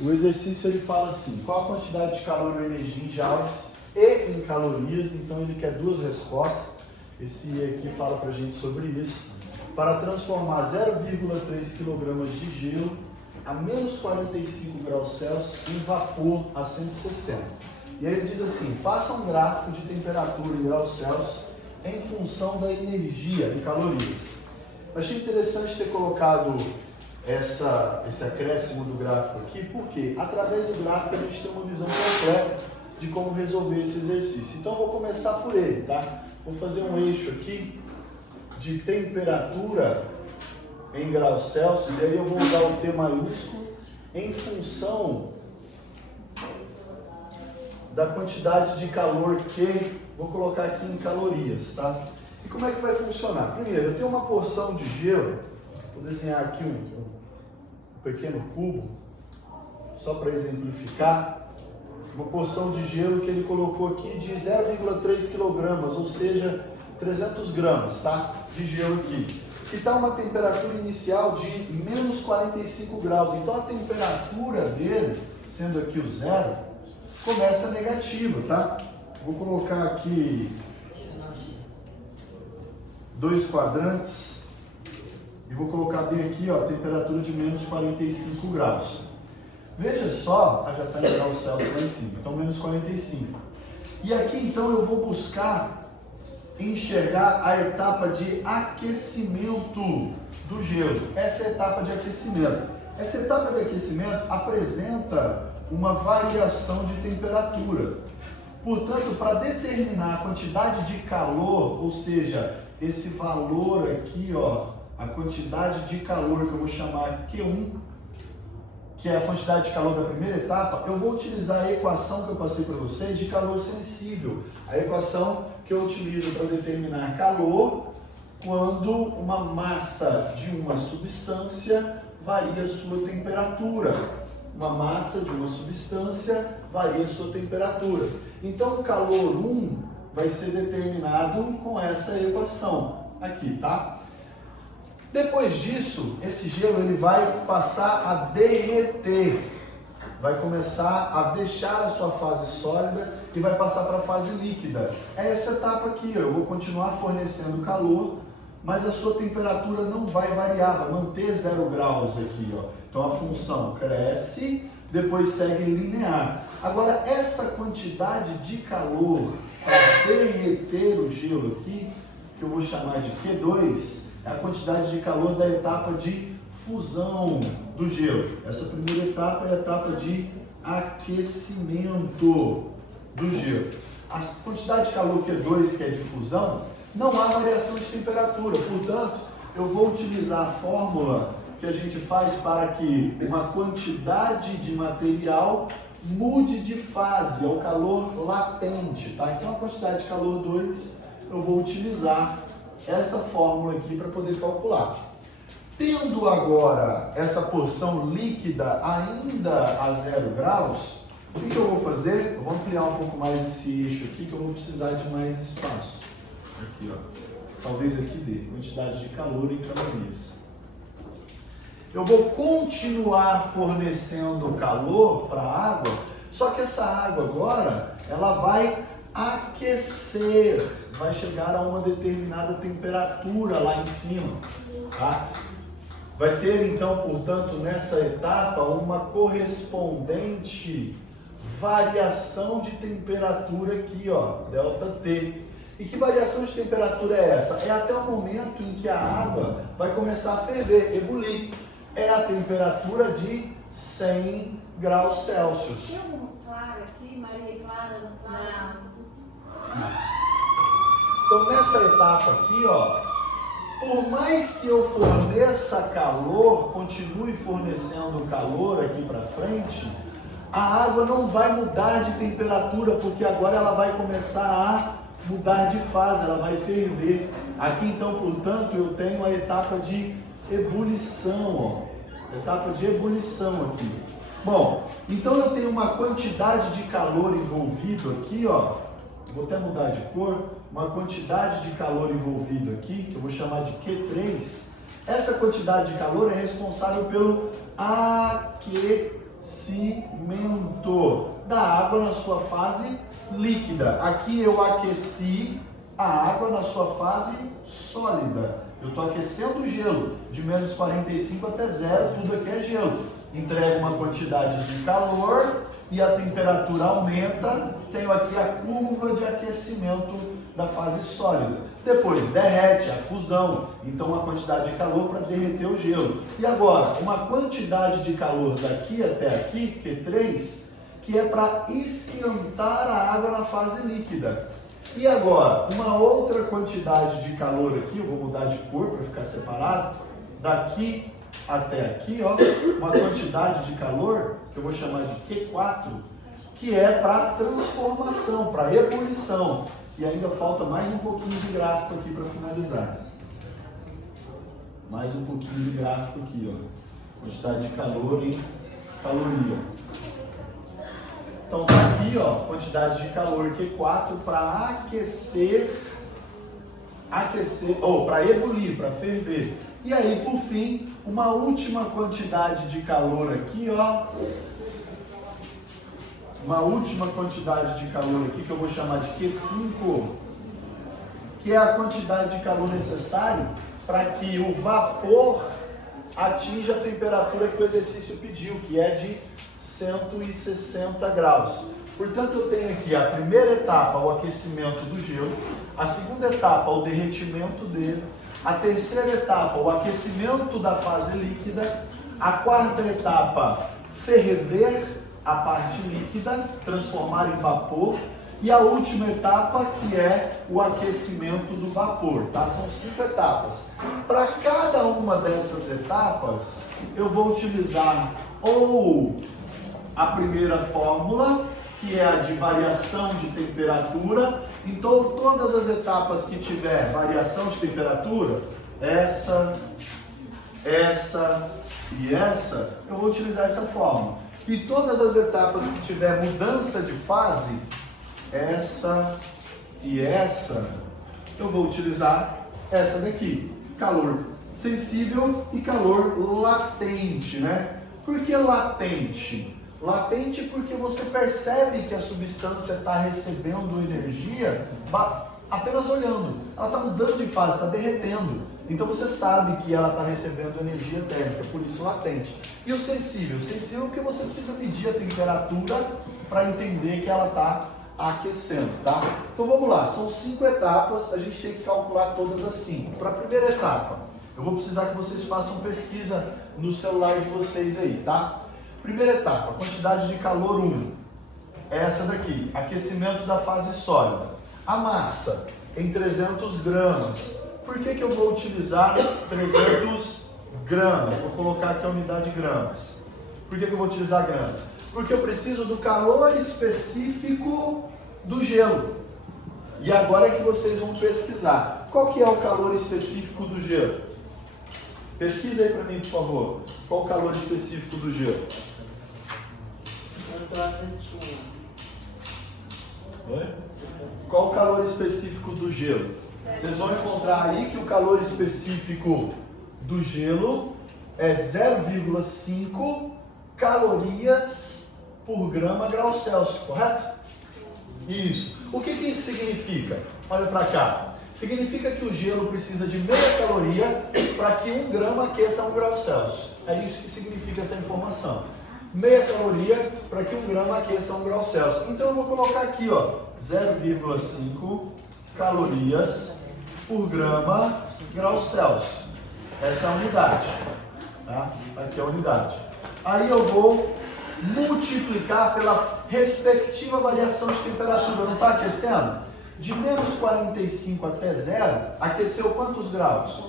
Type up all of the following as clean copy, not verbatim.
O exercício ele fala assim, qual a quantidade de calor ou energia em joules e em calorias, então ele quer duas respostas. Esse aqui fala pra gente sobre isso. Para transformar 0,3 kg de gelo a menos 45 graus Celsius em vapor a 160. E aí ele diz assim, faça um gráfico de temperatura em graus Celsius em função da energia em calorias. Eu achei interessante ter colocado esse acréscimo do gráfico aqui, porque através do gráfico a gente tem uma visão completa de como resolver esse exercício. Então eu vou começar por ele, tá? Vou fazer um eixo aqui de temperatura em graus Celsius, e aí eu vou usar o T maiúsculo em função da quantidade de calor que vou colocar aqui em calorias, tá? E como é que vai funcionar? Primeiro, eu tenho uma porção de gelo, vou desenhar aqui um pequeno cubo, só para exemplificar, uma porção de gelo que ele colocou aqui de 0,3 kg, ou seja, 300 gramas, tá? De gelo aqui. Que está uma temperatura inicial de menos 45 graus. Então a temperatura dele, sendo aqui o zero, começa negativa, tá? Vou colocar aqui 2 quadrantes e vou colocar bem aqui, ó, temperatura de menos 45 graus. Veja só, já está em graus Celsius lá em cima, então menos 45. E aqui então eu vou buscar enxergar a etapa de aquecimento do gelo. Essa é a etapa de aquecimento. Essa etapa de aquecimento apresenta uma variação de temperatura. Portanto, para determinar a quantidade de calor, ou seja, esse valor aqui, ó, a quantidade de calor que eu vou chamar Q1, que é a quantidade de calor da primeira etapa, eu vou utilizar a equação que eu passei para vocês de calor sensível. A equação que eu utilizo para determinar calor quando uma massa de uma substância varia sua temperatura. Uma massa de uma substância varia sua temperatura. Então o calor 1 vai ser determinado com essa equação aqui, tá? Depois disso, esse gelo ele vai passar a derreter, vai começar a deixar a sua fase sólida e vai passar para a fase líquida. É essa etapa aqui, ó. Eu vou continuar fornecendo calor, mas a sua temperatura não vai variar, vai manter 0 graus aqui, ó. Então a função cresce, depois segue linear. Agora essa quantidade de calor para derreter o gelo aqui, que eu vou chamar de Q2, é a quantidade de calor da etapa de fusão do gelo. Essa primeira etapa é a etapa de aquecimento do gelo. A quantidade de calor Q2, que é de fusão, não há variação de temperatura. Portanto, eu vou utilizar a fórmula que a gente faz para que uma quantidade de material mude de fase, é o calor latente, tá? Então, a quantidade de calor 2, eu vou utilizar essa fórmula aqui para poder calcular. Tendo agora essa porção líquida ainda a 0 graus, o que eu vou fazer? Eu vou ampliar um pouco mais esse eixo aqui, que eu vou precisar de mais espaço. Aqui, ó. Talvez aqui dê quantidade de calor em calorias. Eu vou continuar fornecendo calor para a água, só que essa água agora, ela vai aquecer, vai chegar a uma determinada temperatura lá em cima, tá? Vai ter então, portanto, nessa etapa uma correspondente variação de temperatura aqui, ó, ΔT. E que variação de temperatura é essa? É até o momento em que a água vai começar a ferver, ebulir. É a temperatura de 100 graus Celsius. Tem alguma Clara aqui? Maria Clara, não Clara? Então, nessa etapa aqui, ó, por mais que eu forneça calor, continue fornecendo calor aqui para frente, a água não vai mudar de temperatura, porque agora ela vai começar a mudar de fase, ela vai ferver. Aqui, então, portanto, eu tenho a etapa de ebulição, ó. Etapa de ebulição aqui. Bom, então eu tenho uma quantidade de calor envolvido aqui, ó. Vou até mudar de cor. Uma quantidade de calor envolvido aqui, que eu vou chamar de Q3. Essa quantidade de calor é responsável pelo aquecimento. da água na sua fase líquida. Aqui eu aqueci a água na sua fase sólida. Eu estou aquecendo o gelo de menos 45 até zero, tudo aqui é gelo. Entrega uma quantidade de calor e a temperatura aumenta. Tenho aqui a curva de aquecimento da fase sólida. Depois derrete, a fusão, então uma quantidade de calor para derreter o gelo. E agora, uma quantidade de calor daqui até aqui, Q3, que é para esquentar a água na fase líquida. E agora, uma outra quantidade de calor aqui, eu vou mudar de cor para ficar separado, daqui até aqui, ó, uma quantidade de calor, que eu vou chamar de Q4, que é para transformação, para ebulição. E ainda falta mais um pouquinho de gráfico aqui para finalizar. Mais um pouquinho de gráfico aqui, ó. Quantidade de calor em caloria. Então tá aqui, ó, quantidade de calor Q4 para ou para ebulir, para ferver. E aí, por fim, uma última quantidade de calor aqui, ó. Uma última quantidade de calor aqui, que eu vou chamar de Q5, que é a quantidade de calor necessária para que o vapor atinja a temperatura que o exercício pediu, que é de 160 graus. Portanto, eu tenho aqui a primeira etapa, o aquecimento do gelo, a segunda etapa, o derretimento dele, a terceira etapa, o aquecimento da fase líquida, a quarta etapa, ferver a parte líquida, transformar em vapor, e a última etapa, que é o aquecimento do vapor, tá? São 5 etapas. Para cada uma dessas etapas, eu vou utilizar ou a primeira fórmula, que é a de variação de temperatura. Então, todas as etapas que tiver variação de temperatura, essa e essa, eu vou utilizar essa fórmula. E todas as etapas que tiver mudança de fase, essa e essa, eu vou utilizar essa daqui. Calor sensível e calor latente, né? Por que latente? Latente porque você percebe que a substância está recebendo energia apenas olhando. Ela está mudando de fase, está derretendo. Então você sabe que ela está recebendo energia térmica, por isso latente. E o sensível? Sensível porque você precisa medir a temperatura para entender que ela está aquecendo, tá? Então vamos lá, são 5 etapas, a gente tem que calcular todas as 5. Para a primeira etapa, eu vou precisar que vocês façam pesquisa no celular de vocês aí, tá? Primeira etapa, quantidade de calor 1, é essa daqui, aquecimento da fase sólida. A massa em 300 gramas. Por que eu vou utilizar 300 gramas? Vou colocar aqui a unidade gramas. Por que eu vou utilizar gramas? Porque eu preciso do calor específico do gelo. E agora é que vocês vão pesquisar. Qual que é o calor específico do gelo? Pesquisa aí para mim, por favor. Qual o calor específico do gelo? Oi? Qual o calor específico do gelo? Vocês vão encontrar aí que o calor específico do gelo é 0,5 calorias por grama grau Celsius, correto? Isso. O que isso significa? Olha para cá. Significa que o gelo precisa de meia caloria para que 1 grama aqueça 1 grau Celsius. É isso que significa essa informação. Meia caloria para que 1 grama aqueça 1 grau Celsius. Então eu vou colocar aqui, ó, 0,5 calorias por grama grau Celsius. Essa é a unidade, tá? Aqui é a unidade. Aí eu vou multiplicar pela respectiva variação de temperatura. Não está aquecendo? De menos 45 até 0, aqueceu quantos graus?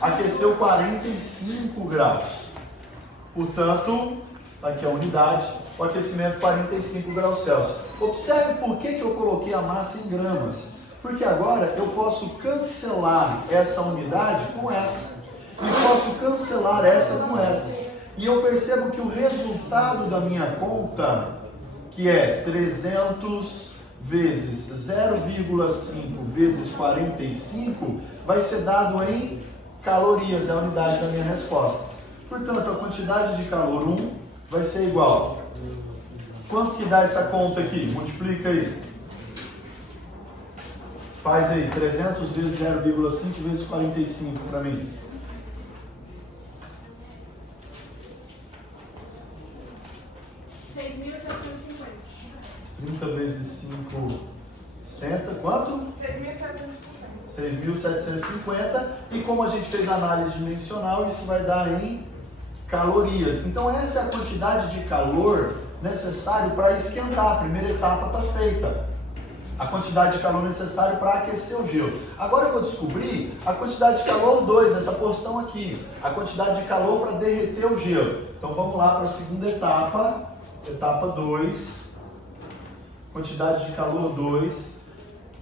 Aqueceu 45 graus. Portanto, aqui é a unidade, o aquecimento 45 graus Celsius. Observe por que eu coloquei a massa em gramas. Porque agora eu posso cancelar essa unidade com essa. E posso cancelar essa com essa. E eu percebo que o resultado da minha conta, que é 300 vezes 0,5 vezes 45, vai ser dado em calorias, é a unidade da minha resposta. Portanto, a quantidade de calor 1 vai ser igual. Quanto que dá essa conta aqui? Multiplica aí. Faz aí, 300 vezes 0,5 vezes 45 para mim. 6.750. 30 vezes 5, 60, quanto? 6.750. E como a gente fez análise dimensional, isso vai dar em calorias. Então essa é a quantidade de calor necessário para esquentar. A primeira etapa está feita. A quantidade de calor necessário para aquecer o gelo. Agora eu vou descobrir a quantidade de calor 2, essa porção aqui. A quantidade de calor para derreter o gelo. Então vamos lá para a segunda etapa. Etapa 2. Quantidade de calor 2.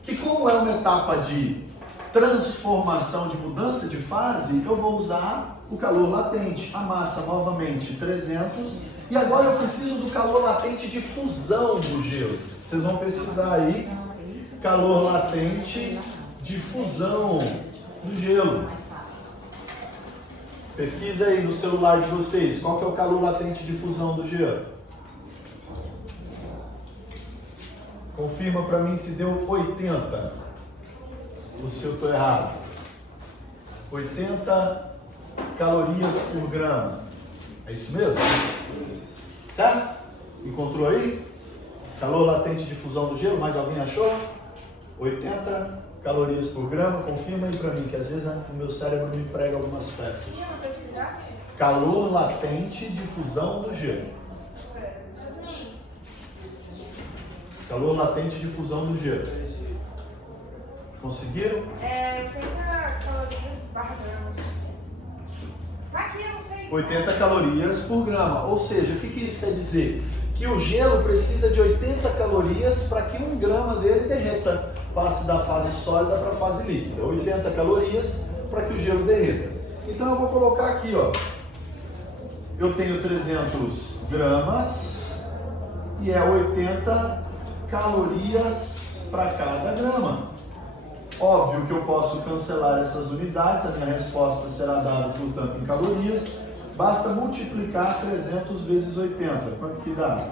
Que como é uma etapa de transformação, de mudança de fase, eu vou usar o calor latente. A massa novamente 300. E agora eu preciso do calor latente de fusão do gelo. Vocês vão pesquisar aí. Calor latente de fusão do gelo. Pesquisa aí no celular de vocês. Qual que é o calor latente de fusão do gelo? Confirma para mim se deu 80. Ou se eu estou errado. 80 calorias por grama. É isso mesmo? Certo? Encontrou aí? Calor latente de fusão do gelo. Mais alguém achou? 80 calorias por grama. Confirma aí para mim, que às vezes o meu cérebro me prega algumas peças. Calor latente de fusão do gelo. Calor latente de fusão do gelo. Conseguiram? 80 calorias barra grama. Tá aqui, eu não sei. 80 calorias por grama. Ou seja, o que isso quer dizer? Que o gelo precisa de 80 calorias para que 1 grama dele derreta. Passe da fase sólida para a fase líquida. 80 calorias para que o gelo derreta. Então eu vou colocar aqui, ó. Eu tenho 300 gramas e é 80 calorias para cada grama. Óbvio que eu posso cancelar essas unidades, a minha resposta será dada, portanto, em calorias. Basta multiplicar 300 vezes 80. Quanto que dá?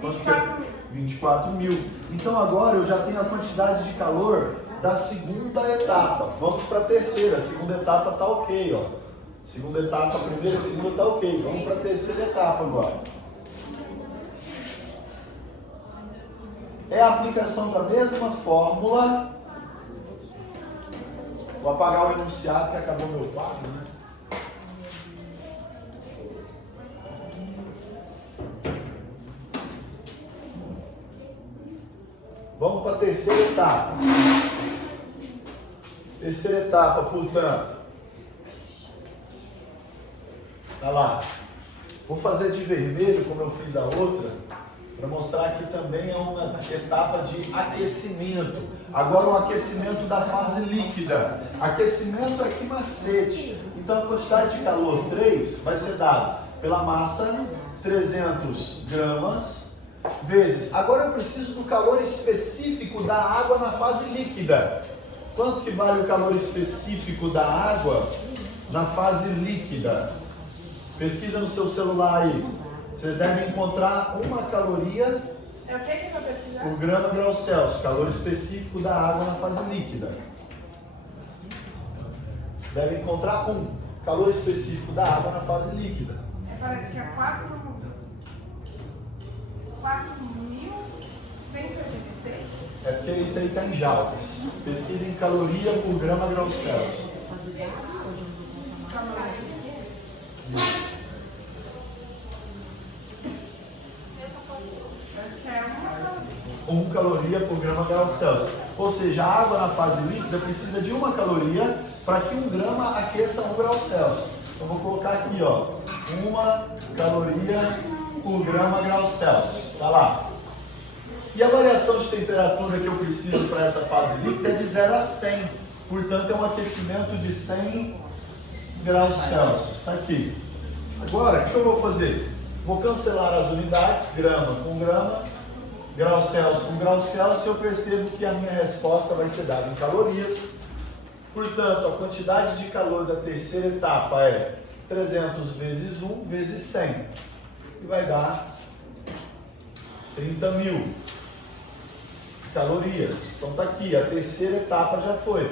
Quanto que é? 24 mil. Então agora eu já tenho a quantidade de calor da segunda etapa. Vamos para a terceira. A segunda etapa está ok, ó. Segunda etapa, a primeira e a segunda está ok. Vamos para a terceira etapa agora. É a aplicação da mesma fórmula. Vou apagar o enunciado que acabou meu quadro, né? Vamos para a terceira etapa. Terceira etapa, portanto. Tá lá. Vou fazer de vermelho, como eu fiz a outra, para mostrar que também é uma etapa de aquecimento. Agora o aquecimento da fase líquida. Aquecimento é que macete. Então a quantidade de calor 3 vai ser dada pela massa 300 gramas vezes. Agora eu preciso do calor específico da água na fase líquida. Quanto que vale o calor específico da água na fase líquida? Pesquisa no seu celular aí. Vocês devem encontrar 1 caloria É o que vai pesquisar? por grama grau Celsius. Calor específico da água na fase líquida. Vocês devem encontrar 1 calor específico da água na fase líquida. Parece que é 4.186. É porque isso aí está em joules. Pesquisa em caloria por grama grau Celsius. Parece que é 1 caloria por grama grau Celsius. Ou seja, a água na fase líquida precisa de 1 caloria para que 1 grama aqueça 1 grau Celsius. Então vou colocar aqui, ó, 1 caloria por grama grau Celsius. Tá lá. E a variação de temperatura que eu preciso para essa fase líquida é de 0 a 100. Portanto, é um aquecimento de 100 graus Celsius. Está aqui. Agora, o que eu vou fazer? Vou cancelar as unidades, grama com grama, graus Celsius com graus Celsius, eu percebo que a minha resposta vai ser dada em calorias. Portanto, a quantidade de calor da terceira etapa é 300 vezes 1 vezes 100. E vai dar 30.000 calorias. Então está aqui, a terceira etapa já foi.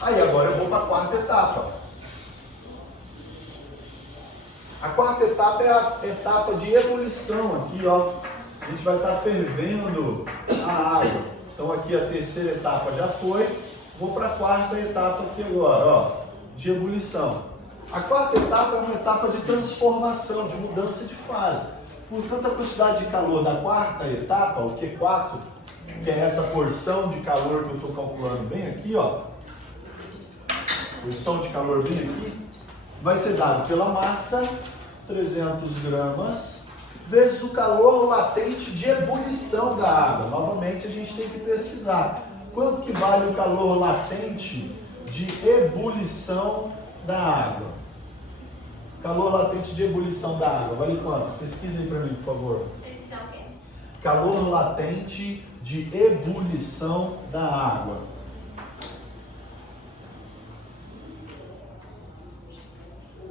Aí agora eu vou para a quarta etapa. A quarta etapa é a etapa de ebulição. Aqui, ó, a gente vai estar fervendo a água. Então aqui a terceira etapa já foi. Vou para a quarta etapa aqui agora, ó, de ebulição. A quarta etapa é uma etapa de transformação, de mudança de fase. Portanto, a quantidade de calor da quarta etapa, o Q4, que é essa porção de calor que eu estou calculando bem aqui, ó, porção de calor bem aqui, vai ser dado pela massa, 300 gramas, vezes o calor latente de ebulição da água. Novamente, a gente tem que pesquisar. Quanto que vale o calor latente de ebulição da água? Calor latente de ebulição da água, vale quanto? Pesquisa aí para mim, por favor. Pesquisar o quê? Calor latente de ebulição da água.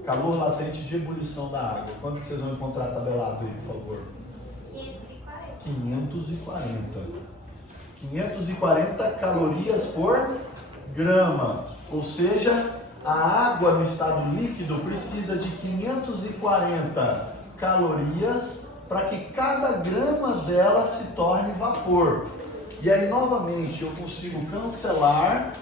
Calor latente de ebulição da água. Quanto que vocês vão encontrar tabelado aí, por favor? 540. 540. 540 calorias por grama. Ou seja, a água no estado líquido precisa de 540 calorias para que cada grama dela se torne vapor. E aí, novamente, eu consigo cancelar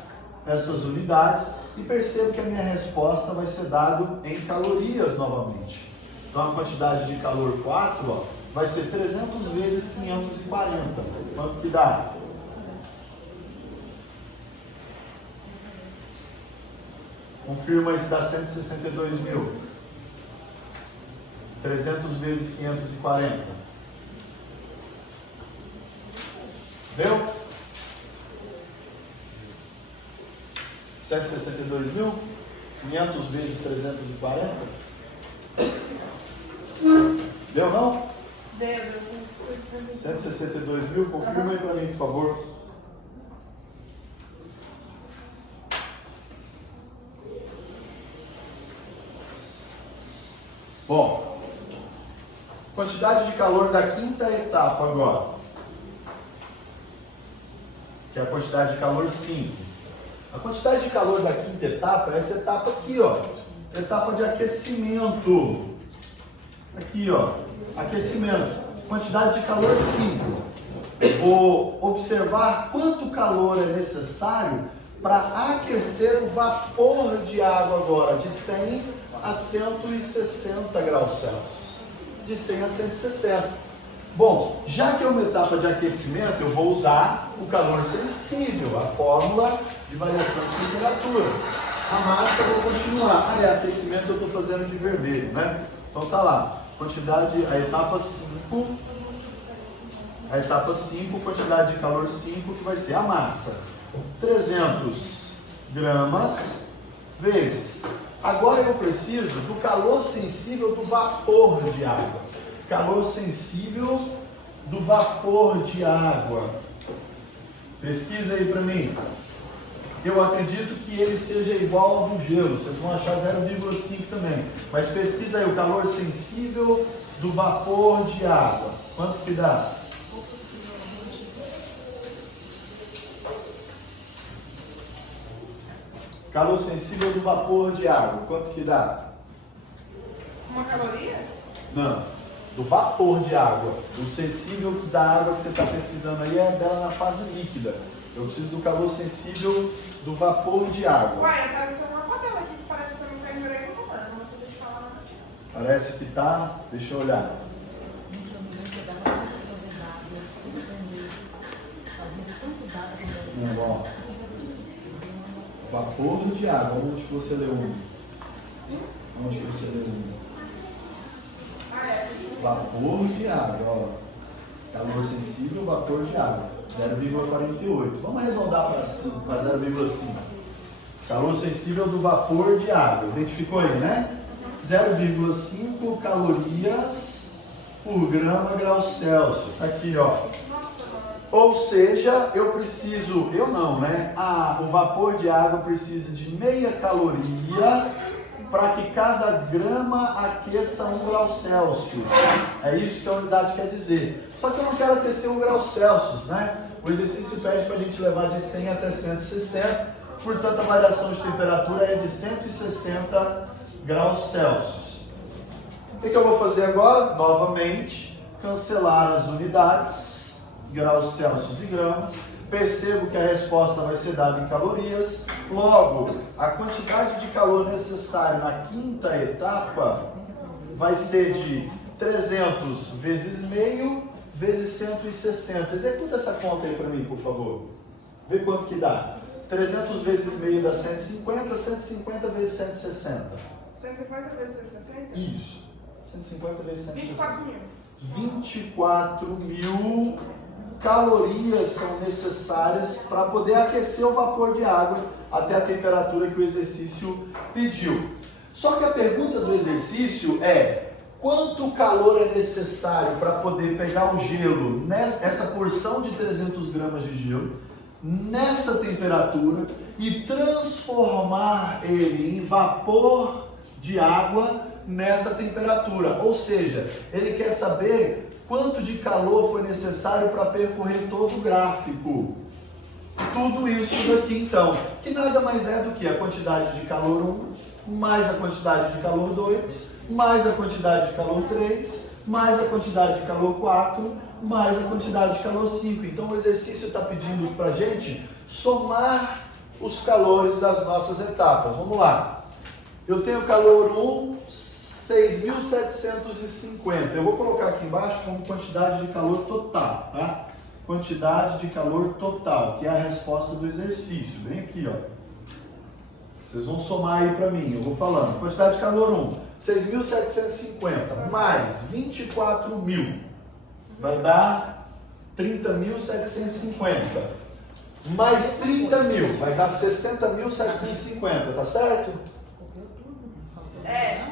essas unidades e percebo que a minha resposta vai ser dada em calorias novamente. Então, a quantidade de calor 4, ó, vai ser 300 vezes 540. Quanto que dá? Confirma aí se dá 162 mil. 300 vezes 540. Deu? 162 mil? 500 vezes 340? Deu não? Deu, 162 mil? Confirma aí para mim, por favor. Bom, quantidade de calor da quinta etapa agora, que é a quantidade de calor 5. A quantidade de calor da quinta etapa é essa etapa aqui, ó, etapa de aquecimento. Aqui, ó, aquecimento. Quantidade de calor 5. Vou observar quanto calor é necessário para aquecer o vapor de água agora, de 100 a 160 graus Celsius. De 100 a 160. Bom, já que é uma etapa de aquecimento, eu vou usar o calor sensível, a fórmula de variação de temperatura. A massa eu vou continuar. Ah, é aquecimento, eu estou fazendo de vermelho, né? Então tá lá. Quantidade, a etapa 5. A etapa 5, quantidade de calor 5, que vai ser a massa. 300 gramas vezes. Agora eu preciso do calor sensível do vapor de água. Calor sensível do vapor de água. Pesquisa aí para mim. Eu acredito que ele seja igual ao do gelo. Vocês vão achar 0,5 também. Mas pesquisa aí o calor sensível do vapor de água. Quanto que dá? Calor sensível do vapor de água. Quanto que dá? Uma caloria? Não. Do vapor de água. O sensível da água que você está pesquisando aí é dela na fase líquida. Eu preciso do calor sensível do vapor de água. Uai, apareceu uma tabela aqui que parece que eu não quero ignorar o comando. Não sei se falar nada. Parece que tá. Deixa eu olhar. Ó. Vapor de água. Onde que você leu um? Onde que você leu um? Vapor de água, ó. Calor sensível, vapor de água. 0,48. Vamos arredondar para 0,5. Calor sensível do vapor de água. Identificou aí, né? 0,5 calorias por grama graus Celsius. Aqui, ó. Ou seja, eu preciso, eu não, né? O vapor de água precisa de meia caloria para que cada grama aqueça 1 grau Celsius. É isso que a unidade quer dizer. Só que eu não quero aquecer 1 grau Celsius, né? O exercício pede para a gente levar de 100 até 160, portanto a variação de temperatura é de 160 graus Celsius. O que eu vou fazer agora? Novamente, cancelar as unidades, graus Celsius e gramas. Percebo que a resposta vai ser dada em calorias. Logo, a quantidade de calor necessária na quinta etapa vai ser de 300 vezes meio vezes 160. Executa essa conta aí para mim, por favor. Vê quanto que dá. 300 vezes meio dá 150, 150 vezes 160. 150 vezes 160? Isso. 150 vezes 160. 24 mil. 24 mil calorias são necessárias para poder aquecer o vapor de água até a temperatura que o exercício pediu. Só que a pergunta do exercício é: quanto calor é necessário para poder pegar o gelo, essa porção de 300 gramas de gelo, nessa temperatura e transformar ele em vapor de água nessa temperatura? Ou seja, ele quer saber quanto de calor foi necessário para percorrer todo o gráfico. Tudo isso daqui então, que nada mais é do que a quantidade de calor 1, mais a quantidade de calor 2, mais a quantidade de calor 3, mais a quantidade de calor 4, mais a quantidade de calor 5. Então o exercício está pedindo para a gente somar os calores das nossas etapas. Vamos lá. Eu tenho calor 1, 6.750. Eu vou colocar aqui embaixo como quantidade de calor total, tá? Quantidade de calor total, que é a resposta do exercício. Bem aqui, ó. Vocês vão somar aí para mim, eu vou falando. Quantidade de calor 1, 6.750 mais 24.000 vai dar 30.750. Mais 30.000 vai dar 60.750, tá certo? É.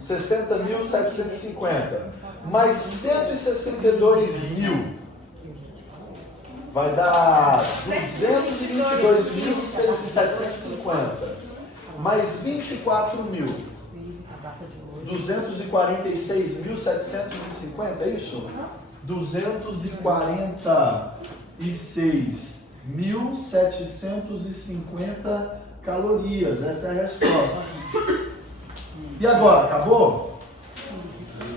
60.750 mais 162.000 vai dar 222.750 mais 24.000, 246.750, é isso? 246.750 calorias, essa é a resposta. E agora, acabou?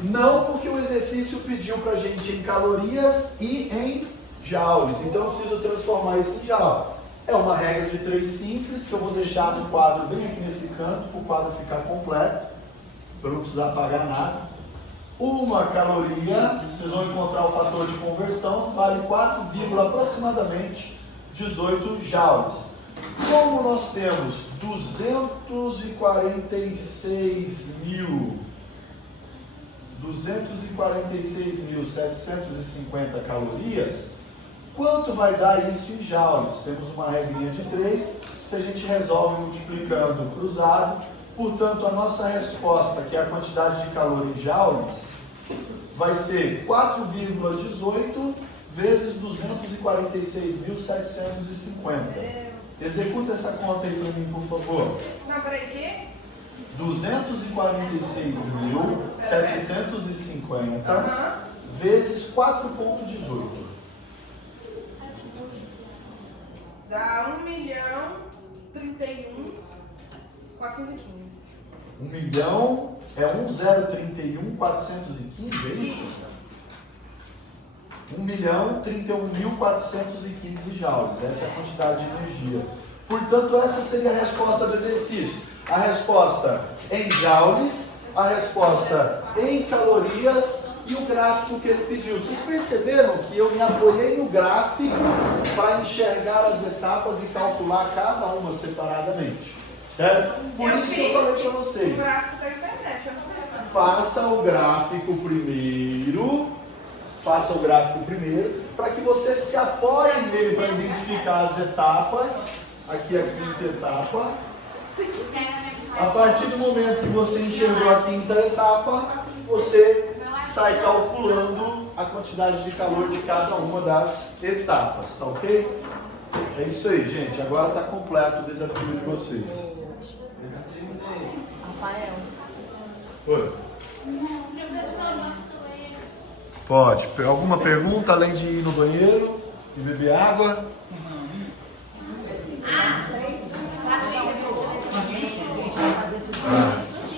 Não, porque o exercício pediu para a gente em calorias e em joules. Então eu preciso transformar isso em joule. É uma regra de 3 simples, que eu vou deixar no quadro bem aqui nesse canto, para o quadro ficar completo, para eu não precisar apagar nada. Uma caloria, vocês vão encontrar o fator de conversão, vale 4, aproximadamente 18 joules. Como nós temos 246.750 calorias, quanto vai dar isso em joules? Temos uma regrinha de 3 que a gente resolve multiplicando cruzado. Portanto, a nossa resposta, que é a quantidade de calor em joules, vai ser 4,18 vezes 246.750. Executa essa conta aí para mim, por favor. Não, peraí, que? 246.750 vezes 4,18. Dá 1.031.415. 1 milhão é 1.031.415, é isso? 1.031.415 joules. Essa é a quantidade de energia. Portanto, essa seria a resposta do exercício. A resposta em joules, a resposta em calorias e o gráfico que ele pediu. Vocês perceberam que eu me apoiei no gráfico para enxergar as etapas e calcular cada uma separadamente. Certo? Por isso que eu falei para vocês. O gráfico da internet, eu não sei. Faça o gráfico primeiro, para que você se apoie nele para identificar as etapas. Aqui a quinta etapa. A partir do momento que você enxergou a quinta etapa, você sai calculando a quantidade de calor de cada uma das etapas, tá ok? É isso aí, gente. Agora está completo o desafio de vocês. Rafael. Oi. Pode. Alguma pergunta além de ir no banheiro e beber água?